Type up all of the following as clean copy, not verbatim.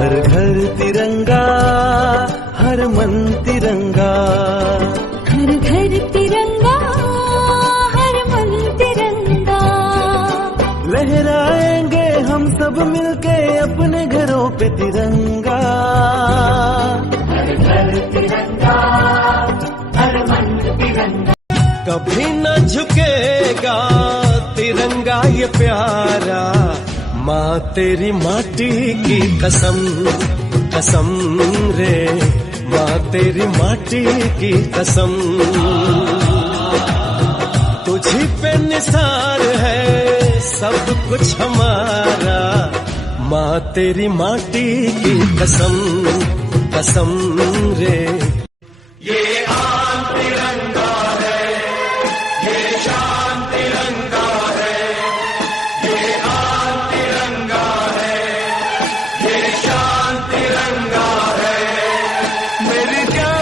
हर घर तिरंगा, हर मन तिरंगा, हर घर तिरंगा, हर मन तिरंगा। लहराएंगे हम सब मिलके अपने घरों पे तिरंगा। हर घर तिरंगा, हर मन तिरंगा। कभी न झुकेगा तिरंगा ये प्यारा, माँ तेरी माटी की कसम, कसम रे माँ तेरी माटी की कसम। तुझी पे निसार है सब कुछ हमारा, माँ तेरी माटी की कसम, कसम रे। ये आन तिरंगा है, ये शान तिरंगा है, ये आन तिरंगा है, ये शान तिरंगा है। मेरी जान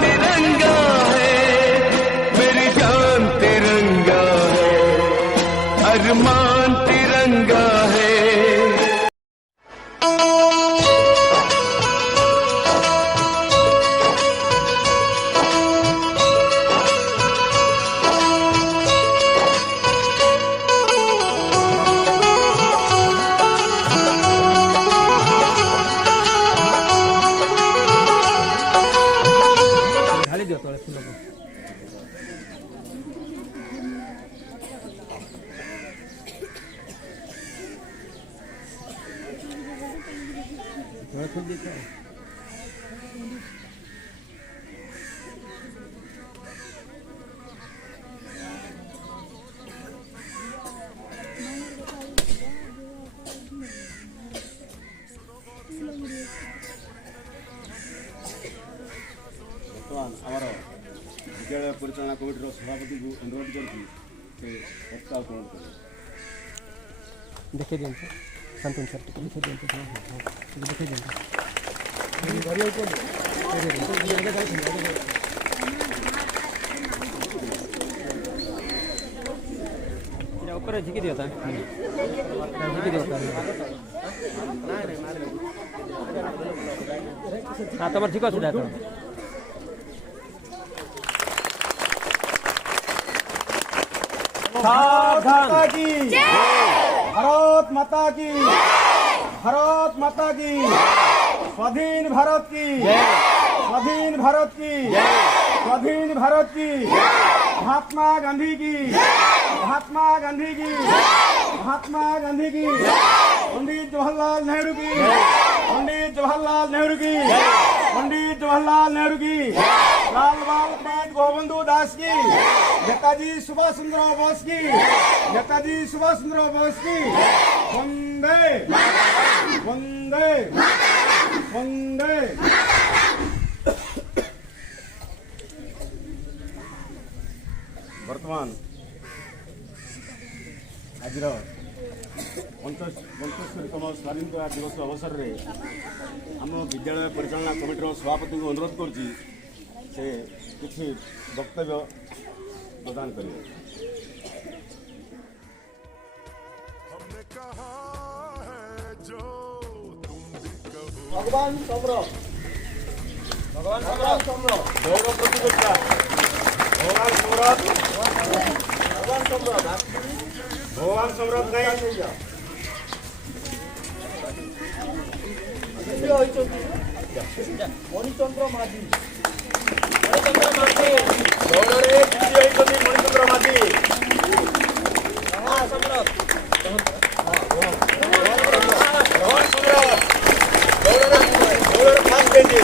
तिरंगा है, मेरी जान तिरंगा है, अरमान तिरंगा है। आमर विद्यालय परिचालना कमिटी सभापति को अनुरोध कर देखे दिखाई शांतन सर देखे देखे ऊपर झिकी दिया था, झिकी दिया हाँ तुम झिको सुधा भारत माता की, भारत माता की, स्वाधीन भारत की, स्वाधीन भारत की, स्वाधीन भारत की। महात्मा गांधी की, महात्मा गांधी की, महात्मा गांधी की। पंडित जवाहरलाल नेहरू की, पंडित जवाहरलाल नेहरू की, पंडित जवाहरलाल नेहरू की। लाल बाल पाठ गोविंदो दास की, नेताजी सुभाष चंद्र बोस की, नेताजी सुभाष चंद्र बोस की। वंदे वंदे वंदे। वर्तमान आज 75तम स्वाधीनता दिवस अवसर में आम विद्यालय परिचालना कमिटी सभापति को अनुरोध कर किसी वक्तव्य प्रदान करेंगे। भगवान सम्राट, भगवान सम्राट, गौरव प्रतियोगिता, भगवान सम्राट, भगवान सम्राट, भगवान सम्राट नहीं मणिचंद्र माझी, मणिचंद्र माझी, गौरव मणिचंद्र माझी। भगवान सम्राट, भगवान सम्राट, गौरव फास्ट पेजी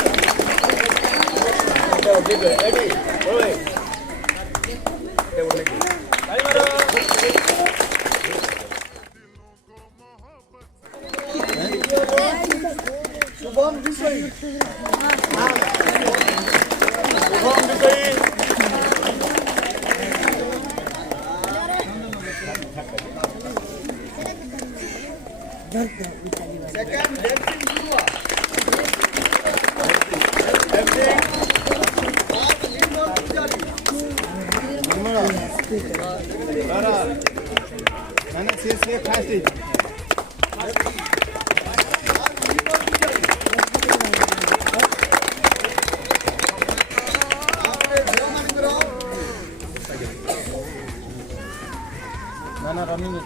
एडी ओए शुभम विषय, शुभम विषय। सेकंड डेप्सिंग हुआ, डेप्सिंग ना ना से फास्ट रनिंग